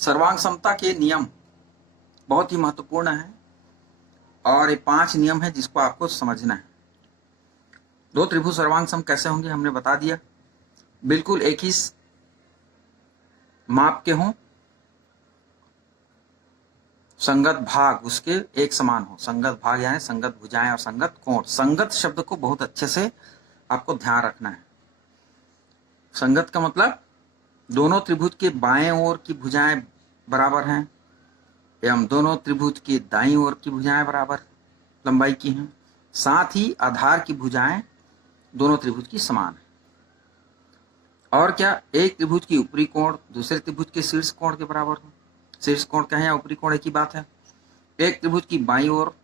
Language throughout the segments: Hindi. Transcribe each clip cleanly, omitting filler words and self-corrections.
सर्वांग समता के नियम बहुत ही महत्वपूर्ण है और ये 5 नियम है जिसको आपको समझना है। दो त्रिभुज सर्वांग सम कैसे होंगे हमने बता दिया। बिल्कुल एक ही माप के हों, संगत भाग उसके एक समान हो। संगत भाग यानी संगत भुजाएं और संगत कोण। संगत शब्द को बहुत अच्छे से आपको ध्यान रखना है। संगत का मतलब दोनों त्रिभुज के बाएं ओर की भुजाएं बराबर हैं एवं दोनों त्रिभुज की दाईं ओर की भुजाएं बराबर लंबाई की हैं। साथ ही आधार की भुजाएं दोनों त्रिभुज की समान है। और क्या, एक त्रिभुज की ऊपरी कोण दूसरे त्रिभुज के शीर्ष कोण के बराबर हो। शीर्ष कोण कहें या ऊपरी कोण एक ही बात है। एक त्रिभुज की बाईं ओर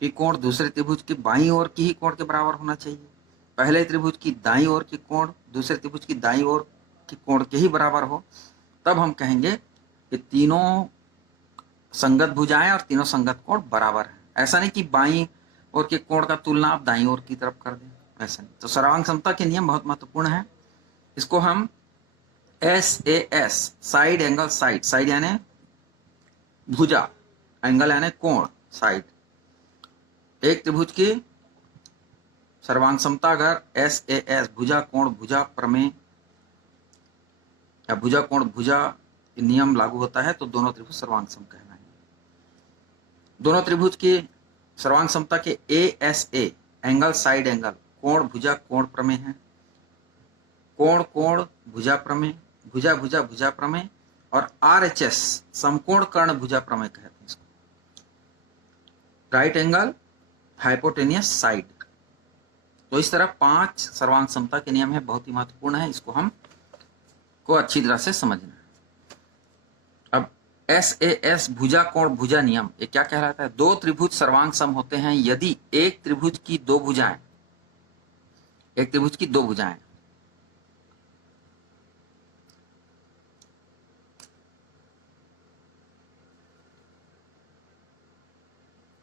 की कोण दूसरे त्रिभुज के बाईं ओर की ही कोण के बराबर होना चाहिए। पहले त्रिभुज की दाईं ओर की कोण दूसरे त्रिभुज की दाईं ओर की कोण के ही बराबर हो, तब हम कहेंगे कि तीनों संगत भुजाएं और तीनों संगत कोण बराबर हैं। ऐसा नहीं कि बाईं ओर के कोण का तुलना आप दाईं ओर की तरफ कर दें, ऐसा नहीं। तो सर्वांग समता के नियम बहुत महत्वपूर्ण है। इसको हम SAS side angle side, side यानी भुजा, एंगल यानी कोण, साइड। एक त्रिभुज की सर्वांग समता अगर SAS भुजा कोण भुजा प्रमेय या भुजा कोण भुजा नियम लागू होता है तो दोनों त्रिभुज सर्वांग सम कहलाएंगे। दोनों त्रिभुज की सर्वांग समता के ASA एंगल साइड एंगल कोण भुजा कोण प्रमेय है। कोण कोण भुजा प्रमेय, भुजा भुजा भुजा प्रमेय और RHS समकोण कर्ण भुजा प्रमेय कहते हैं इसको। Right angle hypotenuse side. तो इस तरह 5 सर्वांग समता के नियम है, बहुत ही महत्वपूर्ण है। इसको हम को अच्छी तरह से समझना है। अब SAS भुजा कोण भुजा नियम ये क्या कहलाता है? दो त्रिभुज सर्वांग सम होते हैं यदि एक त्रिभुज की दो भुजाएं, एक त्रिभुज की दो भुजाएं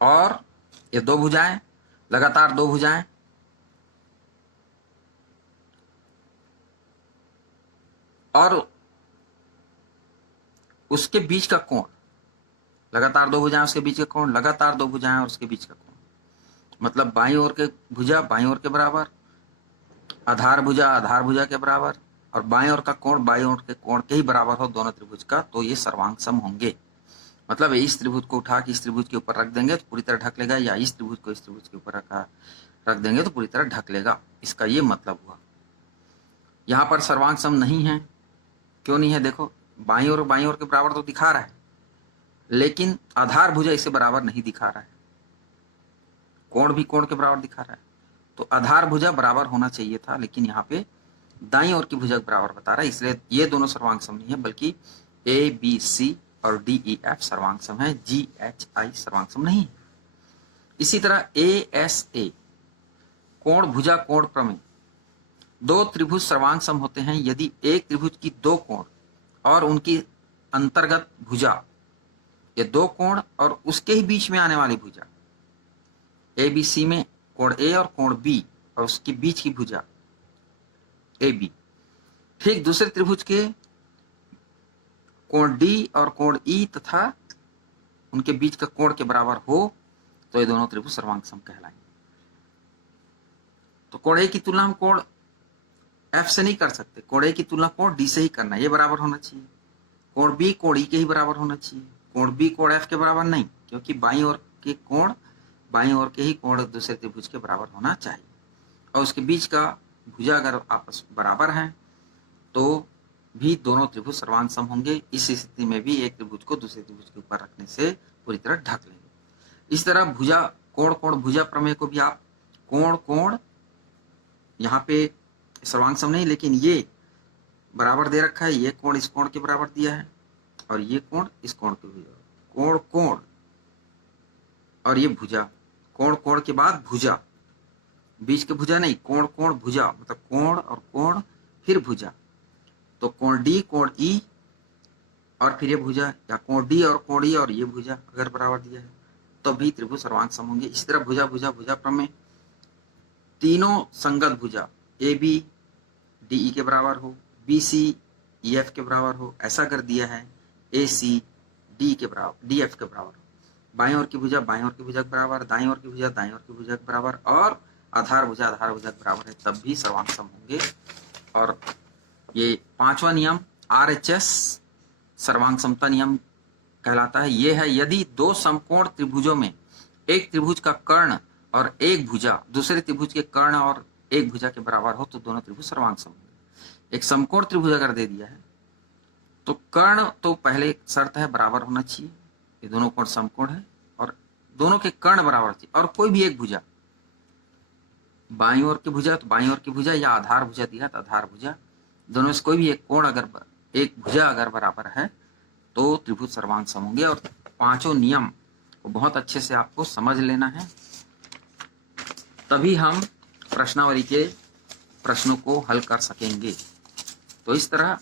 और ये दो भुजाएं लगातार दो भुजाएं और उसके बीच का कोण, लगातार दो भुजाएं उसके बीच का कोण, लगातार दो भुजाएं और उसके बीच का कोण, मतलब बाईं ओर के भुजा बाईं ओर के बराबर, आधार भुजा के बराबर और बाईं ओर का कोण बाईं ओर के कोण के ही बराबर हो दोनों त्रिभुज का, तो ये सर्वांग सम होंगे। मतलब इस त्रिभुज को उठा के इस त्रिभुज के ऊपर रख देंगे तो पूरी तरह ढक लेगा, या इस त्रिभुज को इस त्रिभुज के ऊपर रख देंगे तो पूरी तरह ढक लेगा। इसका ये मतलब हुआ। यहाँ पर सर्वांग सम नहीं है। क्यों नहीं है? देखो, बाईं ओर के बराबर तो दिखा रहा है, लेकिन आधार भुजा इसे बराबर नहीं दिखा रहा है। कोण भी कोण के बराबर दिखा रहा है, तो आधार भुजा बराबर होना चाहिए था, लेकिन यहाँ पे दाईं ओर की भुजा बराबर बता रहा है, इसलिए ये दोनों सर्वांग सम नहीं है, बल्कि ABC और DEF सर्वांग सम है, GHI सर्वांग सम नहीं है। इसी तरह ASA कोण भुजा कोण प्रमेय। दो त्रिभुज सर्वांग सम होते हैं यदि एक त्रिभुज की दो कोण और उनकी अंतर्गत भुजा, ये दो कोण और उसके ही बीच में आने वाली भुजा, ABC में कोण A और कोण B और उसके बीच की भुजा AB, ठीक दूसरे त्रिभुज के कोण D और कोण E तथा उनके बीच का कोण के बराबर हो तो ये दोनों त्रिभुज सर्वांग सम कहलाएंगे। तो कोण A की तुलना हम कोण F से नहीं कर सकते, कोण A की तुलना कोण D से ही करना है, ये बराबर होना चाहिए। कोण B कोण E के ही बराबर होना चाहिए, कोण B कोण F के बराबर नहीं, क्योंकि बाईं ओर के कोण बाईं ओर के ही कोण दूसरे त्रिभुज के बराबर होना चाहिए। और उसके बीच का भुजा अगर आपस बराबर हैं तो भी दोनों त्रिभुज सर्वांग सम होंगे। इस स्थिति में भी एक त्रिभुज को दूसरे त्रिभुज के ऊपर रखने से पूरी तरह ढक लेंगे। इस तरह भुजा कोण कोण भुजा प्रमेय को भी आप कोण कोण, यहाँ पे सर्वांग सम नहीं लेकिन ये बराबर दे रखा है, ये कोण इस कोण के बराबर दिया है और ये कोण इस कोण के बराबर, कोण कोण और ये भुजा, कोण कोण के बाद भुजा, बीच के भुजा नहीं, कोण कोण भुजा, मतलब कोण और कोण फिर भुजा, तो कोण D कोण E और फिर ये भुजा, या कोण D और कोण E और ये भुजा अगर बराबर दिया है तो भी त्रिभुज सर्वांग सम होंगे। इस तरह भुजा भुजा भुजा प्रमेय, तीनों संगत भुजा AB DE के बराबर हो, BC EF के बराबर हो, ऐसा कर दिया है। AC D के बराबर, DF के बराबर, बाईं ओर की भुजा बाईं ओर की भुजा के बराबर, दाईं ओर की भुजा दाईं ओर की भुजा के बराबर और आधार भुजा के बराबर है, तब भी सर्वांग सम होंगे। और ये पांचवा नियम RHS सर्वांग समता नियम कहलाता है। ये है यदि दो समकोण त्रिभुजों में एक त्रिभुज का कर्ण और एक भुजा दूसरे त्रिभुज के कर्ण और एक भुजा के बराबर हो तो दोनों त्रिभुज सर्वांग सम होंगे। एक समकोण त्रिभुज अगर दे दिया है तो कर्ण तो पहले शर्त है बराबर होना चाहिए, ये दोनों कोण समकोण है और दोनों के कर्ण बराबर चाहिए, और कोई भी एक भुजा, बाईं ओर की भुजा तो बाईं ओर की भुजा या आधार भुजा दिया तो आधार भुजा, दोनों में से कोई भी एक कोण अगर एक भुजा अगर बराबर है तो त्रिभुज सर्वांग सम होंगे। और पांचों नियम को बहुत अच्छे से आपको समझ लेना है, तभी हम प्रश्नावली के प्रश्नों को हल कर सकेंगे। तो इस तरह